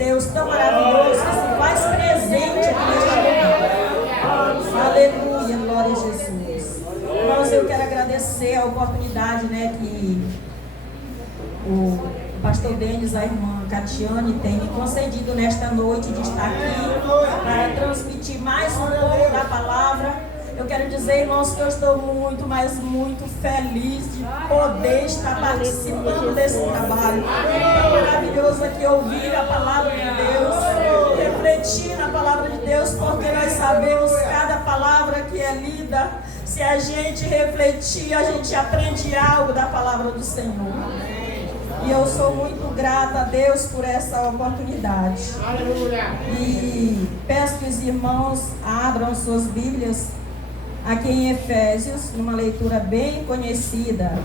Deus tão maravilhoso que se faz presente aqui neste lugar. Aleluia, glória a Jesus. Irmãos, eu quero agradecer a oportunidade, que o pastor Denis, a irmã Catiane, tem me concedido nesta noite de estar aqui para transmitir mais um pouco da palavra. Eu quero dizer, irmãos, que eu estou muito, mas muito feliz de poder estar participando desse trabalho. É maravilhoso aqui ouvir a palavra de Deus, refletir na palavra de Deus, porque nós sabemos cada palavra que é lida. Se a gente refletir, a gente aprende algo da palavra do Senhor. E eu sou muito grata a Deus por essa oportunidade. E peço que os irmãos abram suas Bíblias aqui em Efésios, numa leitura bem conhecida.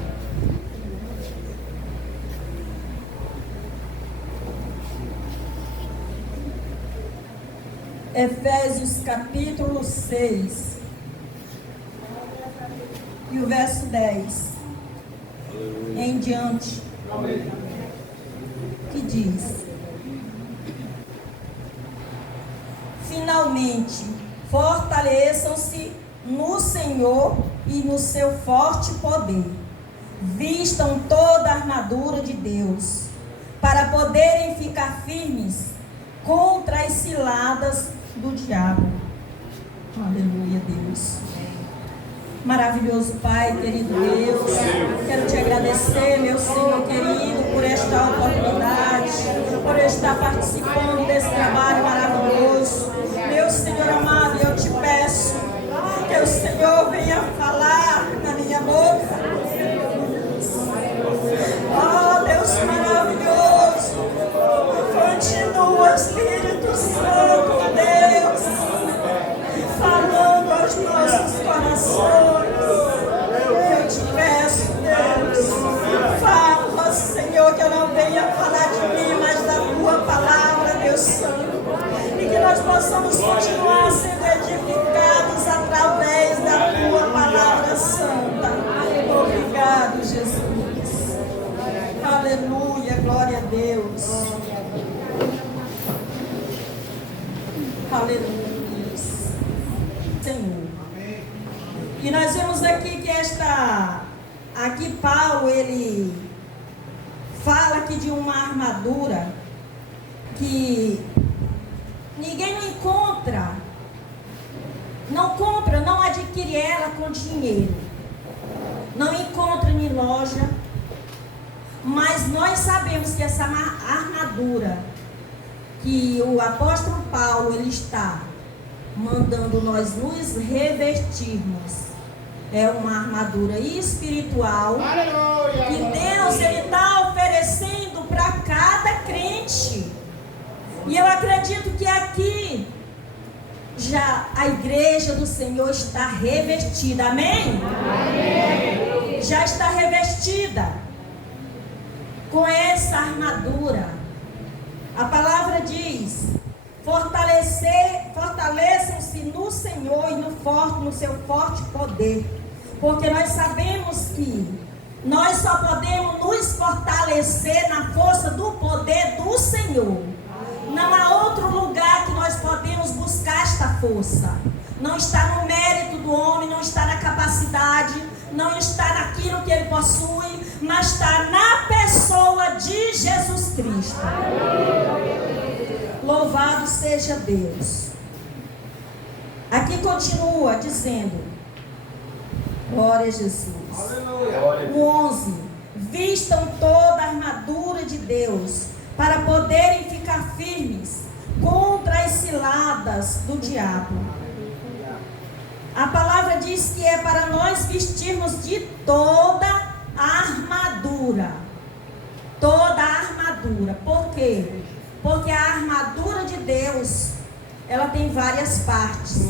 Efésios capítulo 6 e o verso 10 em diante, que diz: finalmente, fortaleçam-se no Senhor e no seu forte poder. Vistam toda a armadura de Deus, para poderem ficar firmes contra as ciladas do diabo. Aleluia, Deus. Maravilhoso Pai, querido Deus, quero te agradecer, meu Senhor querido, por esta oportunidade, por estar participando desse trabalho maravilhoso. Meu Senhor amado, eu te peço que o Senhor venha falar na minha boca. Oh, Deus maravilhoso, continua, Espírito Santo, Deus, falando aos nossos corações. Eu te peço, Deus, fala, Senhor, que eu não venha falar de mim, mas da tua palavra, Deus Santo, e que nós possamos continuar sendo edificados através da tua palavra santa. Obrigado, Jesus. Aleluia, glória a Deus. Aleluia, Senhor. E nós vemos aqui que aqui Paulo, ele fala aqui de uma armadura que ninguém não encontra, não compra, não adquire ela com dinheiro, não encontra em loja, mas nós sabemos que essa armadura que o apóstolo Paulo ele está mandando nós nos revestirmos é uma armadura espiritual que Deus ele está oferecendo para cada crente. E eu acredito que aqui já a igreja do Senhor está revestida, amém? Amém. Já está revestida com essa armadura. A palavra diz: fortaleçam-se no Senhor e no seu forte poder, porque nós sabemos que nós só podemos nos fortalecer na força do poder do Senhor. Não há outro lugar que nós podemos buscar esta força. Não está no mérito do homem, não está na capacidade, não está naquilo que ele possui, mas está na pessoa de Jesus Cristo. Louvado seja Deus. Aqui continua dizendo, glória a Jesus. O 11: vistam toda a armadura de Deus, para poderem ficar firmes contra as ciladas do diabo. A palavra diz que é para nós vestirmos de toda a armadura. Toda a armadura. Por quê? Porque a armadura de Deus, ela tem várias partes.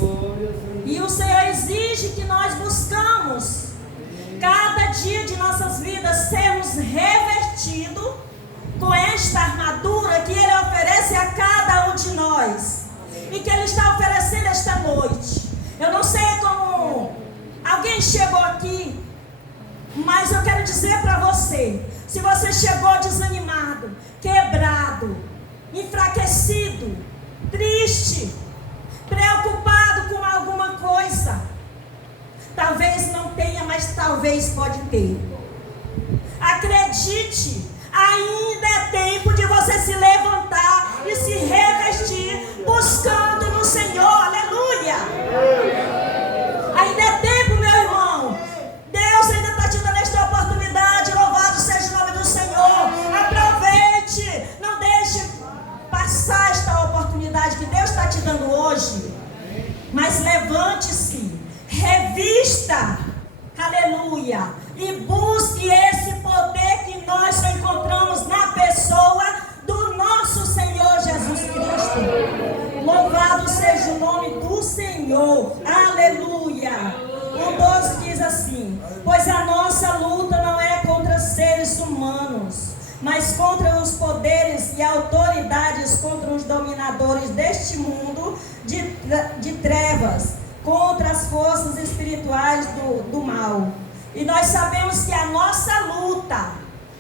E o Senhor exige que nós buscamos cada dia de nossas vidas sermos revestidos com esta armadura que Ele oferece a cada um de nós e que Ele está oferecendo esta noite. Eu não sei como alguém chegou aqui, mas eu quero dizer para você: se você chegou desanimado, quebrado, enfraquecido, talvez pode ter. Acredite, ainda é tempo de você se levantar e se revestir buscando no Senhor. Aleluia! Ainda é tempo, meu irmão. Deus ainda está te dando esta oportunidade. Louvado seja o nome do Senhor. Aproveite, não deixe passar esta oportunidade que Deus está te dando hoje. Mas levante-se, revista, aleluia, e busque esse poder que nós só encontramos na pessoa do nosso Senhor Jesus Cristo. Louvado seja o nome do Senhor, aleluia. O 12 diz assim: pois a nossa luta não é contra seres humanos, mas contra os poderes e autoridades, contra os dominadores deste mundo de trevas, contra as forças espirituais do mal. E nós sabemos que a nossa luta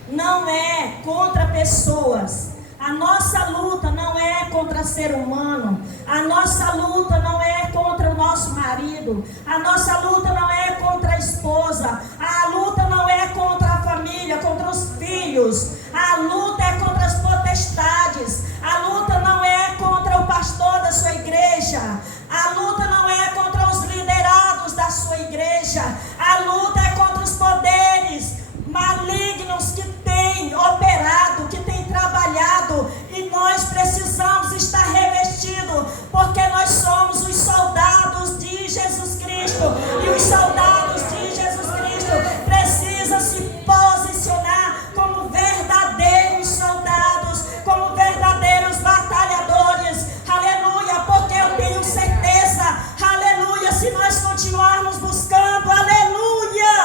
não é contra pessoas, a nossa luta não é contra ser humano, a nossa luta não é contra o nosso marido, a nossa luta não é contra a esposa, a luta não é contra a família, contra os filhos, a luta é contra as potestades, a luta não é contra o pastor da sua igreja, a luta não é contra os liderados da sua igreja, a luta é contra os poderes malignos que têm operado, que têm trabalhado, e nós precisamos estar revestidos, porque nós somos os soldados de Jesus Cristo, e os soldados de Jesus Cristo precisam se posicionar como verdadeiros soldados, como verdadeiros batalhadores, aleluia, porque eu tenho certeza, aleluia, se nós continuarmos buscando, aleluia,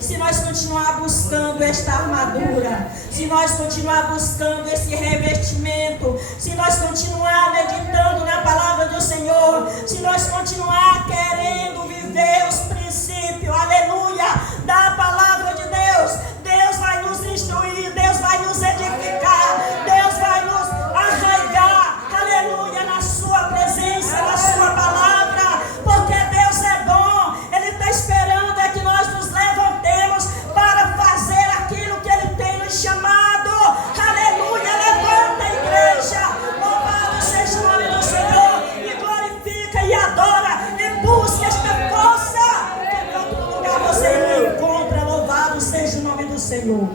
se nós continuar buscando esta armadura, se nós continuar buscando esse revestimento, se nós continuar meditando na palavra do Senhor, se nós continuar querendo viver os princípios, aleluia, da palavra de Deus, Deus vai nos instruir, Deus vai nos edificar, Deus vai nos arraigar, aleluia, na sua presença, na sua palavra, porque Deus é bom, Ele está esperando é que nós nos levantemos para fazer aquilo que Ele tem nos chamado, aleluia, levanta a igreja, louvado seja o nome do Senhor, e glorifica e adora, e busca esta força, que em outro lugar você não encontra, louvado seja o nome do Senhor,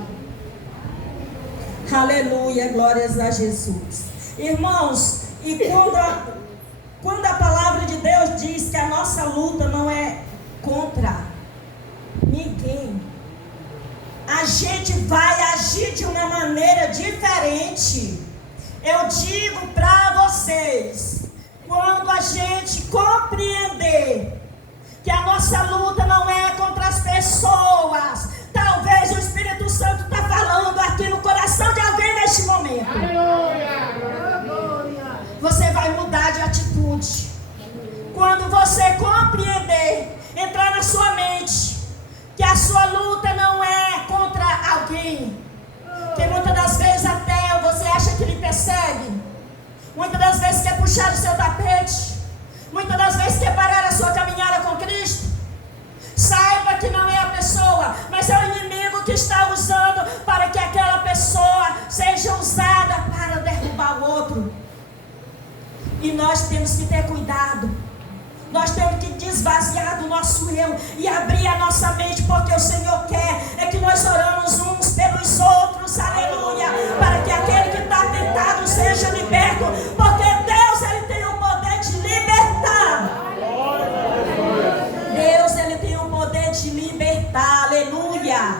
aleluia, glórias a Jesus. Irmãos, e quando a palavra de Deus diz que a nossa luta não é contra ninguém, a gente vai agir de uma maneira diferente. Eu digo para vocês, quando a gente compreender que a nossa luta não é contra as pessoas, talvez o Espírito Santo está falando aqui no coração de alguém neste momento. Você vai mudar de atitude. Quando você compreender, entrar na sua mente, que a sua luta não é contra alguém, que muitas das vezes até você acha que lhe persegue, muitas das vezes quer puxar o seu tapete, muitas das vezes quer parar a sua caminhada com Cristo, saiba que não é a pessoa, mas é o inimigo que está usando para que aquela pessoa seja usada para derrubar o outro. E nós temos que ter cuidado, nós temos que desvaziar do nosso eu e abrir a nossa mente, porque o Senhor quer é que nós oramos uns pelos outros, aleluia, para que aquele que está tentado seja liberto, porque Deus, Ele tem o poder de libertar. Deus, Ele tem o poder de libertar, aleluia.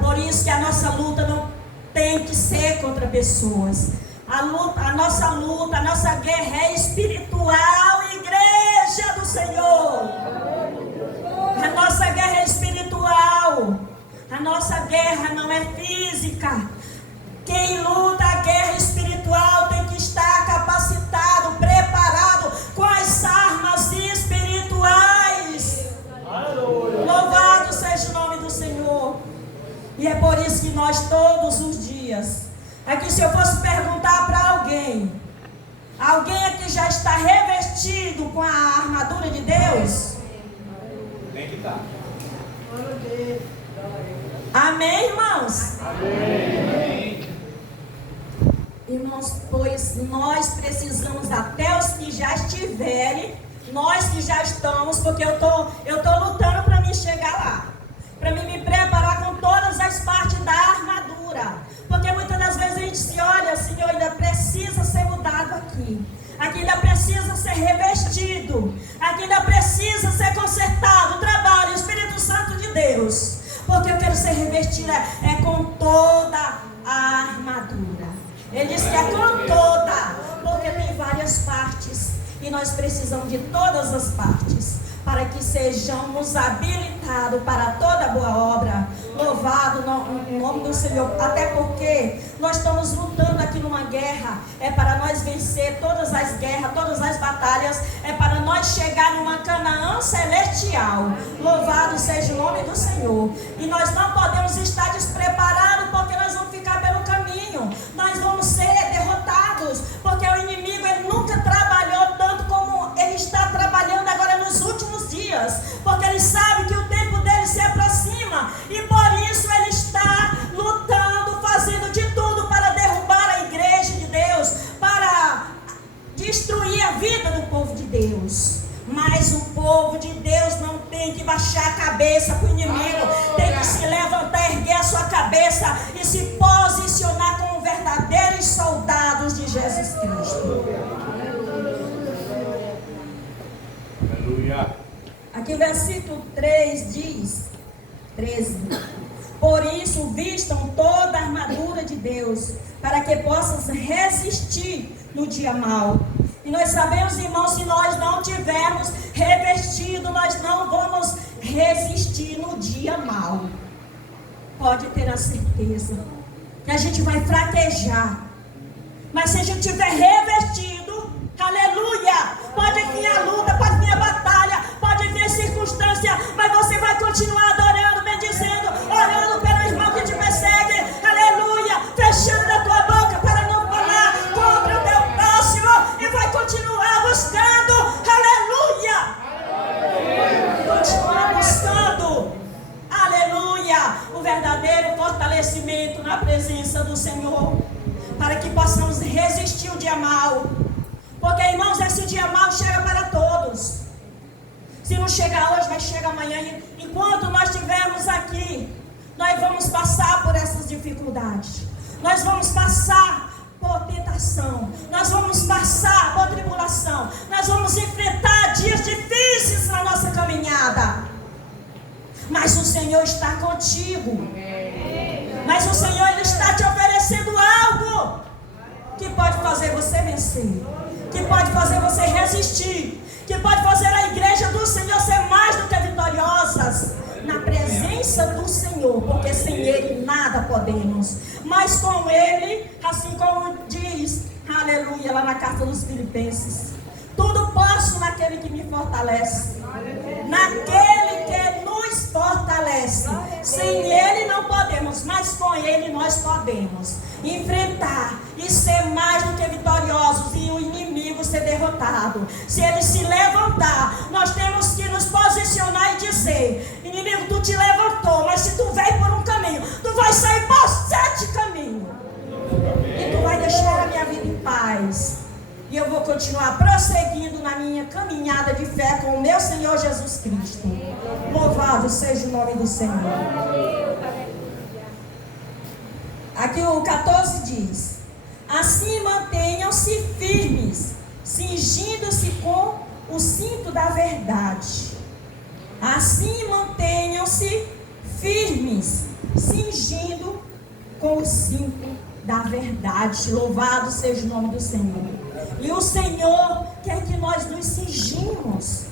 Por isso que a nossa luta não tem que ser contra pessoas. A nossa luta, a nossa guerra é espiritual, igreja do Senhor. A nossa guerra é espiritual. A nossa guerra não é física. Quem luta a guerra espiritual tem que estar capacitado, preparado com as armas espirituais. Louvado seja o nome do Senhor. E é por isso que nós todos os dias, aqui se eu fosse perguntar para alguém aqui já está revestido com a armadura de Deus? Tem que estar. Amém, irmãos? Amém. Irmãos, pois nós precisamos, até os que já estiverem, nós que já estamos, porque eu tô lutando para mim chegar lá, para mim me preparar com todas as partes da armadura, porque muitas das vezes a gente se olha assim, ainda precisa ser mudado aqui ainda precisa ser revestido, aqui ainda precisa ser consertado, o trabalho, o Espírito Santo de Deus, porque eu quero ser revestida com toda a armadura. Ele diz que é com toda, porque tem várias partes e nós precisamos de todas as partes para que sejamos habilitados para toda boa obra. Louvado no nome do Senhor, até porque nós estamos lutando aqui numa guerra, é para nós vencer todas as guerras, todas as batalhas, é para nós chegar numa Canaã celestial. Louvado seja o nome do Senhor. E nós não podemos estar despreparados, porque nós vamos ficar pelo caminho, nós vamos ser derrotados, porque o inimigo ele nunca trabalhou tanto como ele está trabalhando agora nos últimos dias, porque ele sabe que o tempo dele se aproxima, e por isso ele está lutando, fazendo de tudo para derrubar a igreja de Deus, para destruir a vida do povo de Deus. Mas o povo de Deus não tem que baixar a cabeça para o inimigo, tem que se levantar, erguer a sua cabeça e se posicionar como verdadeiros soldados de Jesus Cristo. Aleluia. Aqui o versículo 3 diz, 13: por isso vistam toda a armadura de Deus, para que possam resistir no dia mau. E nós sabemos, irmãos, se nós não tivermos revestido, nós não vamos resistir no dia mau. Pode ter a certeza que a gente vai fraquejar, mas se a gente tiver revestido, aleluia, pode vir a luta, pode vir a batalha, pode vir a circunstância, mas você vai continuar adorando, bendizendo, orando pelo irmão que te persegue, aleluia, fechando a tua boca para não falar contra o teu próximo, e vai continuar buscando, aleluia, continuar buscando, aleluia, o verdadeiro fortalecimento na presença do Senhor, para que possamos resistir o dia mau. Porque, irmãos, esse dia mau chega para todos. Se não chegar hoje, vai chegar amanhã. Enquanto nós estivermos aqui, nós vamos passar por essas dificuldades. Nós vamos passar por tentação. Nós vamos passar por tribulação. Nós vamos enfrentar dias difíceis na nossa caminhada. Mas o Senhor está contigo. Mas o Senhor ele está te oferecendo algo que pode fazer você vencer, que pode fazer você resistir, que pode fazer a igreja do Senhor ser mais do que vitoriosas na presença do Senhor, porque sem Ele nada podemos, mas com Ele, assim como diz, aleluia, lá na carta dos Filipenses, tudo posso naquele que me fortalece, naquele que nos fortalece. Sem Ele não podemos, mas com Ele nós podemos enfrentar e ser mais do que vitoriosos e o inimigo ser derrotado. Se ele se levantar, nós temos que nos posicionar e dizer: inimigo, tu te levantou, mas se tu veio por um caminho, tu vai sair por 7 caminhos, e tu vai deixar a minha vida em paz. E eu vou continuar prosseguindo na minha caminhada de fé com o meu Senhor Jesus Cristo. Louvado seja o nome do Senhor. Aqui o 14 diz: assim mantenham-se firmes, cingindo-se com o cinto da verdade. Assim mantenham-se firmes, cingindo com o cinto da verdade. Louvado seja o nome do Senhor. E o Senhor quer que nós nos cingimos,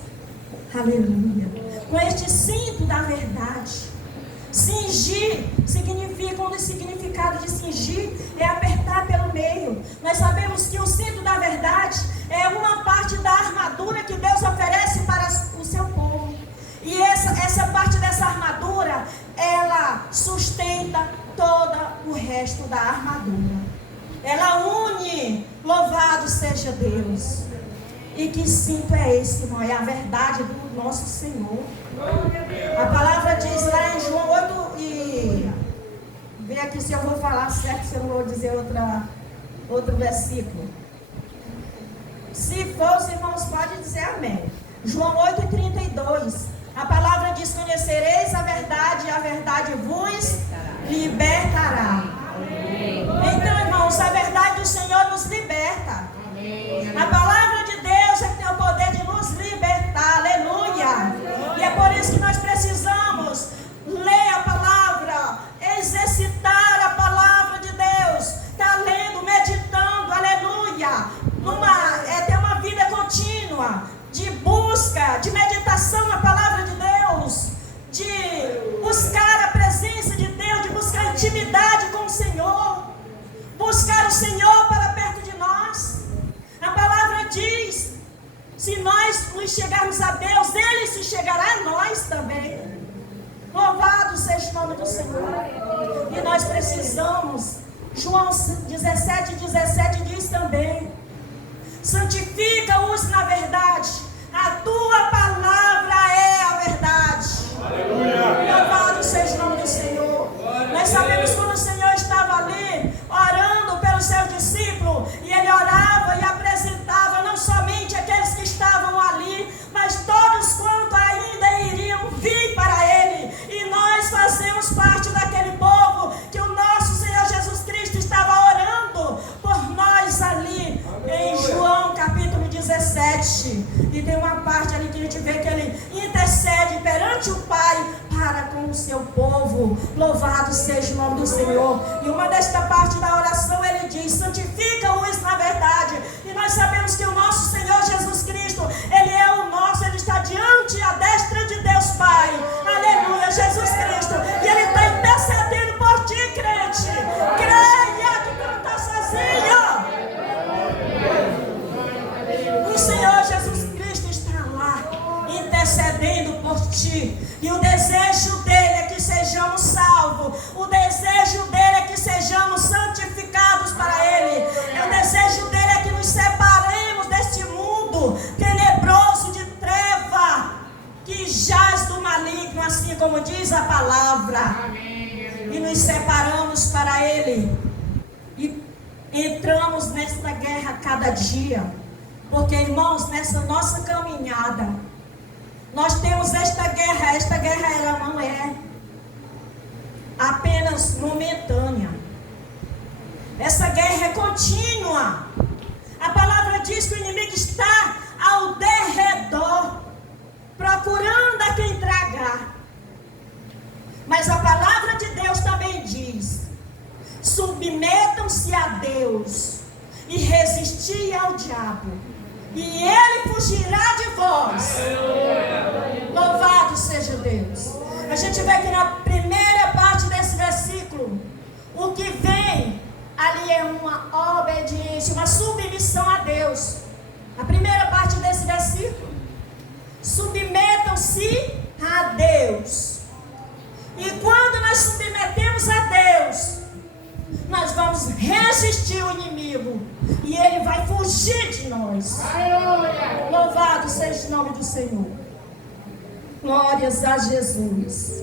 aleluia, com este cinto da verdade. Cingir significa, um dos significados de cingir é apertar pelo meio. Nós sabemos que o cinto da verdade é uma parte da armadura que Deus oferece para o seu povo. E essa parte dessa armadura, ela sustenta todo o resto da armadura. Ela une, louvado seja Deus. E que cinto é esse, irmão? É a verdade nosso Senhor. A palavra diz lá em João 8 e... Vê aqui se eu vou falar certo, se eu não vou dizer outro versículo. Se for, os irmãos podem dizer amém. João 8:32. A palavra diz: conhecereis a verdade e a verdade vos libertará. Então, irmãos, a verdade do Senhor nos liberta. A palavra de Deus é que tem o poder de nos libertar. Aleluia. E é por isso que nós precisamos ler a palavra, exercitar a palavra de Deus, estar lendo, meditando, aleluia, ter uma vida contínua de busca, de meditação na palavra de Deus, de buscar a presença de Deus, de buscar intimidade com o Senhor, buscar o Senhor para perto de nós. A palavra diz: se nós nos chegarmos a Deus, Ele se chegará a nós também. Louvado seja o nome do Senhor. E nós precisamos, João 17:17 diz também: santifica-os na verdade, a tua palavra é a verdade. Aleluia. Louvado seja o nome do Senhor. Nós sabemos quando o Senhor estava ali orando pelos seus discípulos, e Ele orava e apresentava não somente aqueles que estavam ali, mas todos quanto ainda iriam vir para Ele. E nós fazemos parte daquele povo que o nosso Senhor Jesus Cristo estava orando por nós ali. Amém. Em João capítulo 17. E tem uma parte ali que a gente vê que Ele intercede perante o Pai para com o seu povo. Louvado seja o nome do Senhor. E uma desta parte da oração Ele diz: santifica-os na verdade. E nós sabemos que o nosso Senhor Jesus Cristo, Ele é o nosso, Ele está diante à destra de Deus Pai. Aleluia, Jesus Cristo. E Ele está intercedendo por ti, crente. Creia que tu não está sozinho. O Senhor Jesus Cristo está lá intercedendo por ti. E o desejo dele é que sejamos salvos. O desejo dele é que sejamos santificados para Ele. O desejo dele é que nos separemos deste mundo tenebroso de treva que jaz do maligno, assim como diz a palavra. E nos separamos para Ele. E entramos nesta guerra a cada dia. Porque, irmãos, nessa nossa caminhada, nós temos esta guerra ela não é apenas momentânea. Essa guerra é contínua. A palavra diz que o inimigo está ao derredor, procurando a quem tragar. Mas a palavra de Deus também diz: submetam-se a Deus e resisti ao diabo, e ele fugirá de vós. Louvado seja Deus. A gente vê que na primeira parte desse versículo, o que vem ali é uma obediência, uma submissão a Deus. A primeira parte desse versículo: submetam-se a Deus. E quando nós submetemos a Deus, nós vamos resistir o inimigo e ele vai fugir de nós. Aleluia. Louvado seja o nome do Senhor. Glórias a Jesus.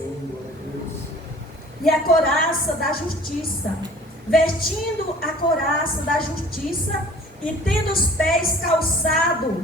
E a couraça da justiça, vestindo a couraça da justiça e tendo os pés calçados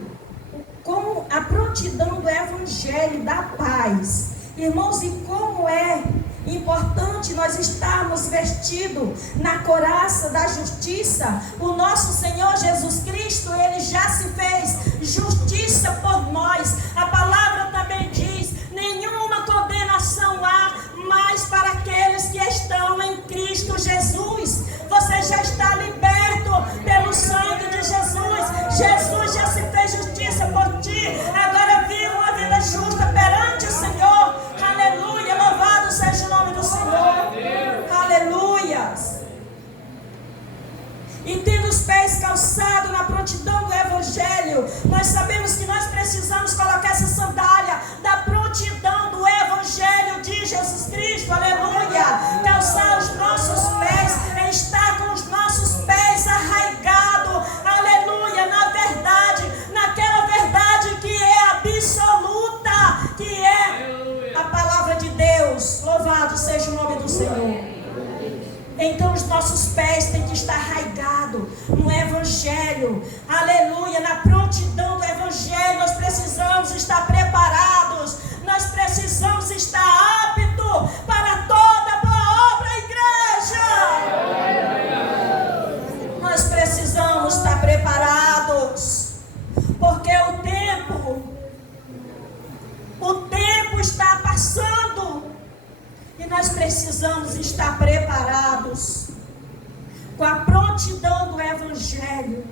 com a prontidão do evangelho da paz. Irmãos, e como é importante nós estarmos vestidos na couraça da justiça. O nosso Senhor Jesus Cristo, Ele já se fez justiça por nós. A palavra também diz: nenhuma condenação há mais para aqueles que estão em Cristo Jesus. Você já está liberto pelo sangue de Jesus. Jesus já se fez justiça por ti. Agora viva uma vida justa perante o Senhor. Aleluia, louvado seja o nome do Senhor. Aleluias. E tendo os pés calçados na prontidão do Evangelho, nós sabemos que nós precisamos colocar essa sandália da prontidão do Evangelho de Jesus Cristo. Aleluia. Calçar os nossos pés, estar com os nossos pés arraigados. Aleluia, na verdade, naquela verdade que é absoluta. Evangelho, aleluia, na prontidão do Evangelho, nós precisamos estar preparados, nós precisamos estar aptos para toda boa obra, igreja. Nós precisamos estar preparados, porque o tempo está passando e nós precisamos estar preparados com a prontidão do Evangelho,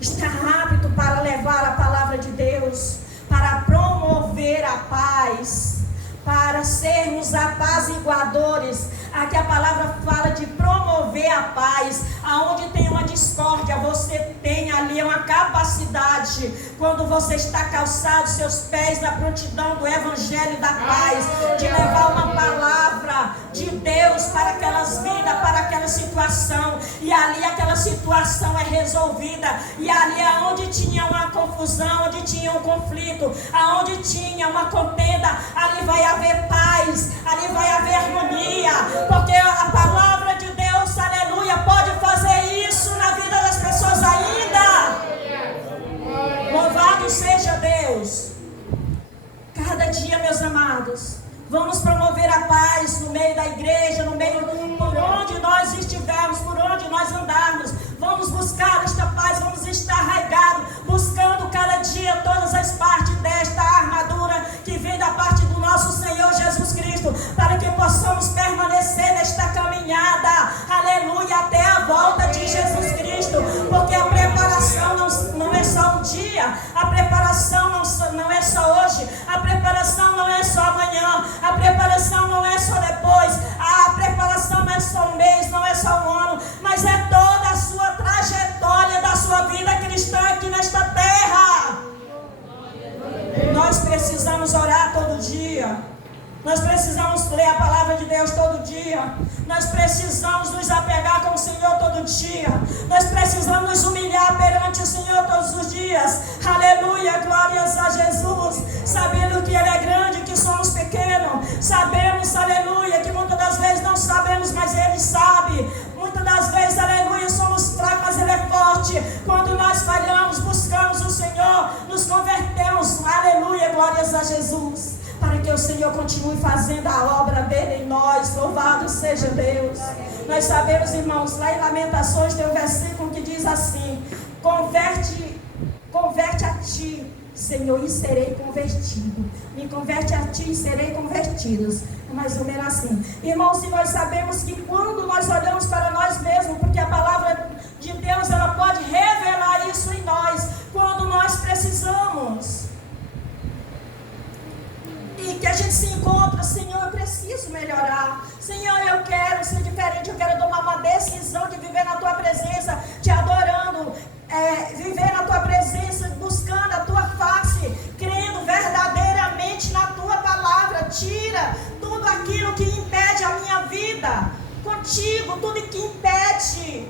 estar apto para levar a palavra de Deus, para promover a paz, para sermos apaziguadores. Aqui a palavra fala de promover a paz. Aonde tem uma discórdia, você tem ali uma capacidade, quando você está calçado seus pés na prontidão do Evangelho da paz, de levar uma palavra de Deus para aquelas vidas, para aquela situação, e ali aquela situação é resolvida, e ali aonde tinha uma confusão, onde tinha um conflito, aonde tinha uma contenda, ali vai haver paz, ali vai haver harmonia, porque a palavra de Deus, aleluia, pode fazer isso na vida das pessoas ainda. Louvado seja Deus. Cada dia, meus amados, vamos promover a paz no meio da igreja, no meio, por onde nós estivermos, por onde nós andarmos. Vamos buscar esta paz, vamos estar arraigados, buscando cada dia todas as partes desta armadura que vem da parte do nosso Senhor Jesus Cristo, para que possamos permanecer nesta caminhada, aleluia, até a volta de Jesus Cristo, porque a preparação não é só um dia, a preparação não é só hoje, a preparação não é só amanhã, a preparação não é só depois, a preparação não é só um mês, não é só um ano, mas é toda a sua trajetória da sua vida cristã aqui nesta terra. Nós precisamos orar todo dia, nós precisamos ler a palavra de Deus todo dia, nós precisamos nos apegar com o Senhor todo dia, nós precisamos nos humilhar perante o Senhor todos os dias, aleluia, glórias a Jesus, sabendo que Ele é grande, que somos pequenos, sabemos, aleluia, que muitas das vezes não sabemos, mas Ele sabe, muitas das vezes, aleluia, somos fracos, mas Ele é forte. Quando nós falhamos, buscamos o Senhor, nos convertemos, aleluia, glórias a Jesus, para que o Senhor continue fazendo a obra dele em nós. Louvado seja Deus. Nós sabemos, irmãos, lá em Lamentações tem um versículo que diz assim: converte a ti, Senhor, e serei convertido. Me converte a ti e serei convertidos. Mais ou menos assim. Irmãos, e nós sabemos que quando nós olhamos para nós mesmos, porque a palavra de Deus, ela pode revelar isso em nós, quando nós precisamos. E que a gente se encontra, Senhor, eu preciso melhorar. Senhor, eu quero ser diferente, eu quero tomar uma decisão de viver na Tua presença, te adorando, viver na Tua presença, buscando a Tua face, crendo verdadeiramente na Tua palavra. Tira tudo aquilo que impede a minha vida contigo, tudo que impede,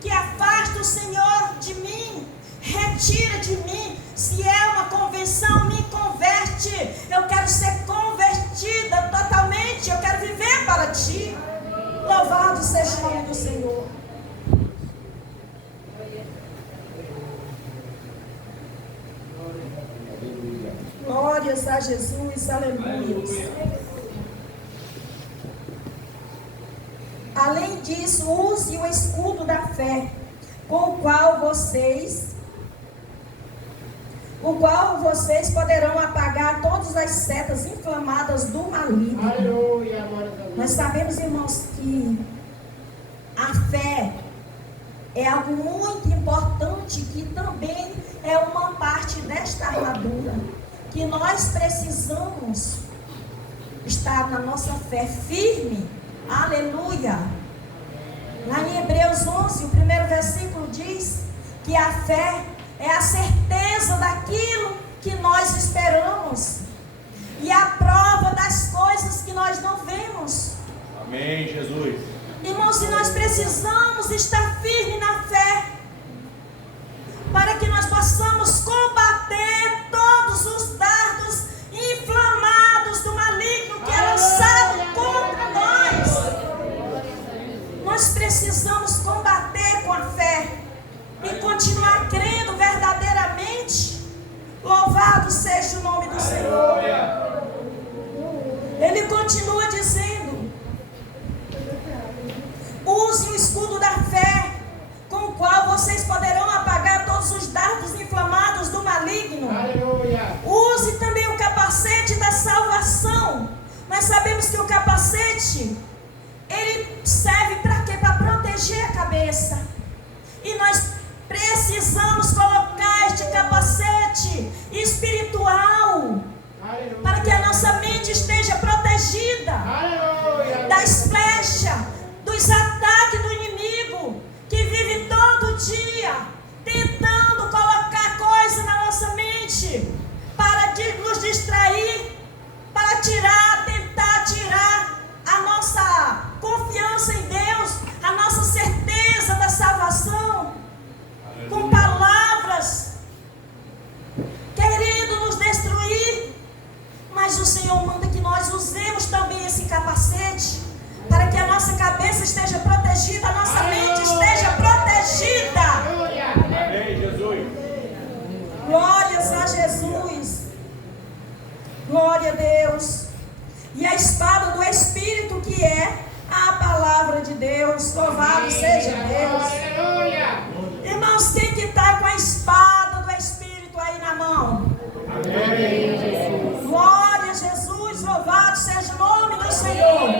que afasta o Senhor de mim, retira de mim. Se é uma convenção, me converte. Eu quero ser convertida totalmente, eu quero viver para Ti. Louvado seja o nome do Senhor. Glórias a Jesus, aleluia. Além disso, use o escudo da fé, com o qual vocês poderão apagar todas as setas inflamadas do maligno. Aleluia. Nós sabemos, irmãos, que a fé é algo muito importante, que também é uma parte desta armadura, que nós precisamos estar na nossa fé firme. Aleluia. Lá em Hebreus 11, o primeiro versículo diz que a fé é a certeza daquilo que nós esperamos e a prova das coisas que nós não vemos. Amém, Jesus. Irmãos, e nós precisamos estar firmes na fé, para que nós possamos combater todos os dardos inflamados do maligno que é lançado contra nós. Nós precisamos combater com a fé e continuar seja o nome do Senhor. Ele continua dizendo: use o escudo da fé, com o qual vocês poderão apagar todos os dardos inflamados do maligno. Aleluia. Use também o capacete da salvação. Nós sabemos que o capacete, ele serve para quê? Para proteger a cabeça. E nós precisamos colocar este capacete espiritual, aleluia, para que a nossa mente esteja protegida, aleluia, das flechas, dos ataques do inimigo, que vive todo dia tentando colocar coisa na nossa mente para nos distrair, para tentar tirar a nossa confiança em Deus, a nossa certeza da salvação, com palavras querendo nos destruir. Mas o Senhor manda que nós usemos também esse capacete, para que a nossa cabeça esteja protegida, a nossa mente esteja protegida. Amém, Jesus. Glórias a Jesus. Glória a Deus. E a espada do Espírito, que é a palavra de Deus. Louvado seja Deus. Irmãos, quem que está com a espada do Espírito aí na mão? Amém. Glória a Jesus. Louvado seja o nome do Senhor.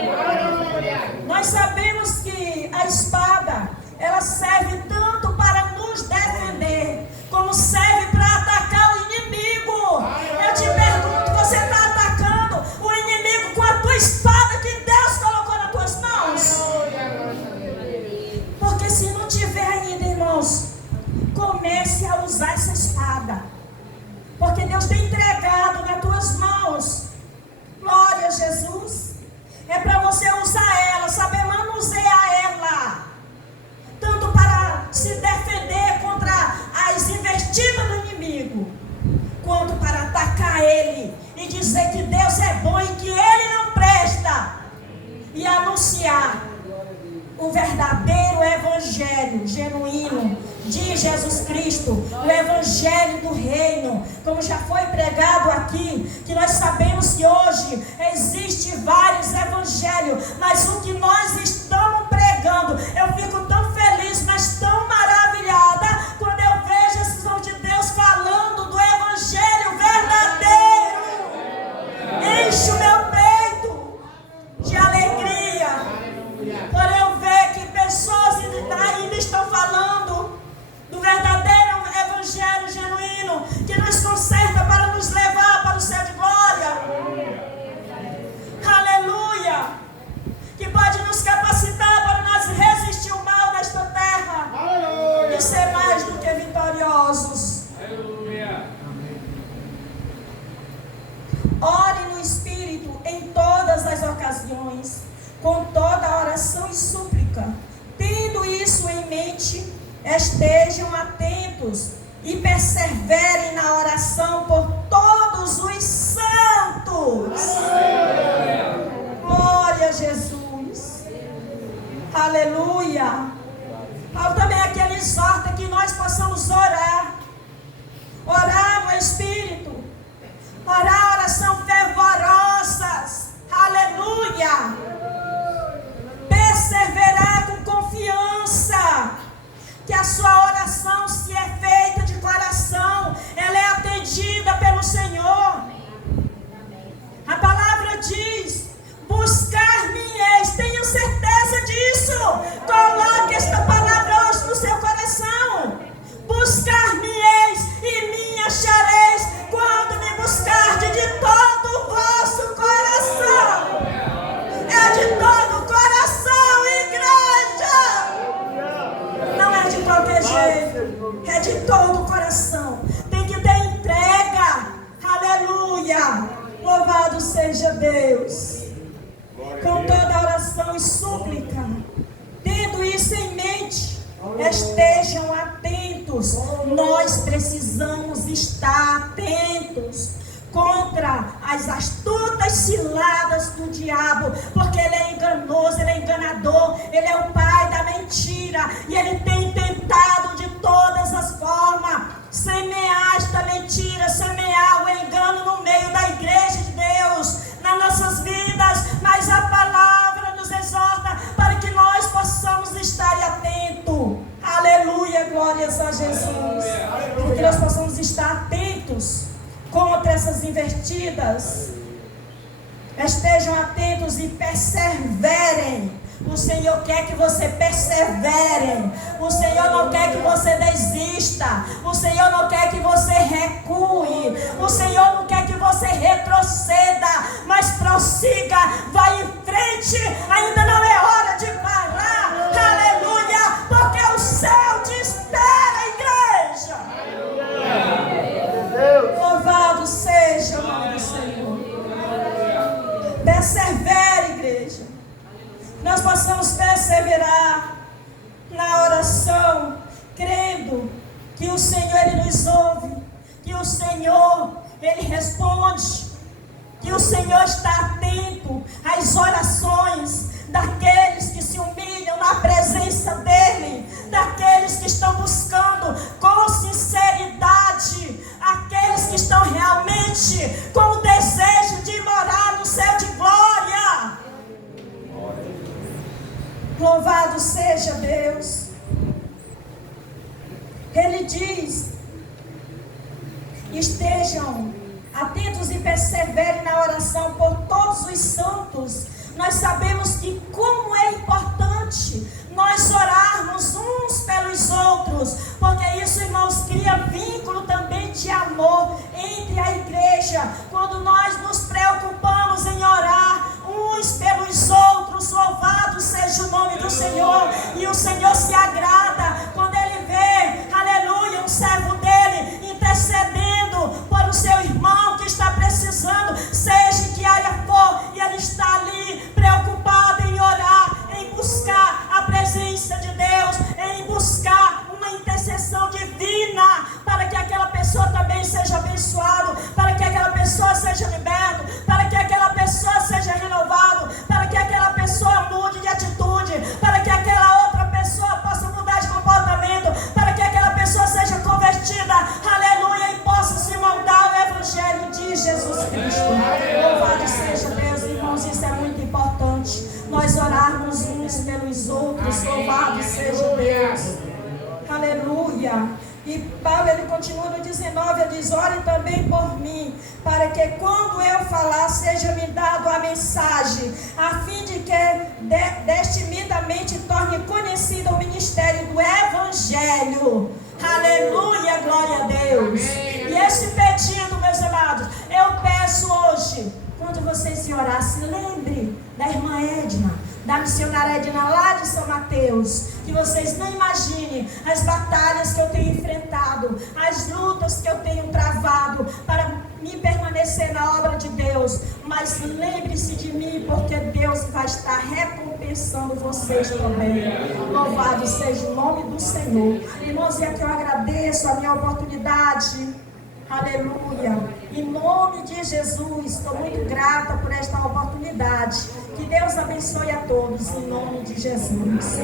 Nós sabemos que a espada, ela serve tanto para nos defender, como serve para atacar o inimigo. Eu te pergunto, você está atacando o inimigo com a tua espada que Deus colocou nas tuas mãos? Porque se não tiver ainda, irmãos, comece a usar essa espada, porque Deus tem entregado nas tuas mãos. Glória a Jesus. É para você usar ela, saber manusear ela, tanto para se defender contra as investidas do inimigo, quanto para atacar ele e dizer que Deus é bom e que ele não presta, e anunciar o verdadeiro evangelho genuíno de Jesus Cristo, o evangelho do reino, como já foi pregado aqui, que nós sabemos que hoje existe vários evangelhos, mas o que nós estamos pregando, eu fico tão feliz, mas tão maravilhada, quando eu vejo esses homens de Deus falando do evangelho verdadeiro. Enche o meu peito de alegria por eu ver que pessoas ainda estão falando do verdadeiro evangelho genuíno, que nos conserta para nos levar para o céu de glória. Aleluia. Que pode nos capacitar para nós resistir o mal nesta terra. Aleluia. E ser mais do que vitoriosos. Aleluia. Ore no Espírito em todas as ocasiões, com toda oração e súplica. Tendo isso em mente, estejam atentos e perseverem na oração por todos os santos. Glória a Jesus. Aleluia. Paulo também aqui ele exorta que nós possamos orar no Espírito, orar oração fervorosas. Aleluia. Perseverar com confiança, que a sua oração, se é feita de coração, ela é atendida pelo Senhor. A palavra diz: buscar-me-eis. Tenho certeza disso. Coloque esta palavra hoje no seu coração. Buscar-me-eis e me achareis, quando me buscardes de todo o vosso coração. É de todo o coração, igreja. Não é de qualquer jeito, é de todo o coração. Tem que ter entrega. Aleluia. Louvado seja Deus. Com toda oração e súplica, tendo isso em mente, estejam atentos. Nós precisamos estar atentos contra as astutas ciladas do diabo, porque ele é enganoso, ele é enganador, ele é o pai da mentira, e ele tem tentado de todas as formas semear esta mentira, semear o engano no palavra nos exorta para que nós possamos estar atentos. Aleluia, glórias a Jesus. Para que nós possamos estar atentos contra essas invertidas. Estejam atentos e perseverem. O Senhor quer que você persevere. O Senhor não quer que você desista. O Senhor não quer que você recue. O Senhor não quer que você retroceda, mas prossiga, vai em frente. Ainda não é hora de parar. Aleluia, porque o céu te espera, igreja. Louvado seja o nome do Senhor. Persevere, igreja. Nós possamos perseverar na oração, crendo que o Senhor, Ele nos ouve, que o Senhor, Ele responde, que o Senhor está atento às orações daqueles que se humilham na presença dEle, daqueles que estão buscando com sinceridade, aqueles que estão realmente com o desejo de morar no céu de glória. Louvado seja Deus. Ele diz: estejam atentos e perseverem na oração por todos os santos. Nós sabemos que como é importante nós orarmos uns pelos outros, porque isso, irmãos, cria vínculo também de amor entre a igreja. Quando nós nos preocupamos em orar uns pelos outros, louvado seja o nome do Senhor. E o Senhor se agrada quando Ele vê, aleluia, um servo dEle intercedendo por o seu irmão que está precisando, seja em que área for, e ele está ali preocupado em orar, em buscar a presença de Deus, em buscar uma intercessão divina, para que aquela pessoa também seja abençoada, para que aquela pessoa seja liberta, para que aquela pessoa seja renovada, para que aquela pessoa mude de atitude, para que aquela outra pessoa possa mudar de comportamento, para que aquela pessoa seja convertida, aleluia, e possa se moldar ao Evangelho de Jesus Cristo. Louvado seja Deus, irmãos, isso é muito importante, nós orarmos uns pelos outros. Louvado seja Deus, aleluia. E Paulo, ele continua no 19, ele diz: ore também por mim, para que quando eu falar, seja-me dado a mensagem, a fim de que destemidamente torne conhecido o ministério do Evangelho. Aleluia, glória a Deus. E esse pedido, meus amados, eu peço hoje, quando vocês se orar, se lembre da irmã Edna, da missionária Edna lá de São Mateus, que vocês não imaginem as batalhas que eu tenho enfrentado, as lutas que eu tenho travado para me permanecer na obra de Deus, mas lembre-se de mim, porque Deus vai estar recompensando vocês também. Louvado seja o nome do Senhor. Irmãos, e aqui eu agradeço a minha oportunidade. Aleluia. Em nome de Jesus, estou muito grata por esta oportunidade. Que Deus abençoe a todos, em nome de Jesus.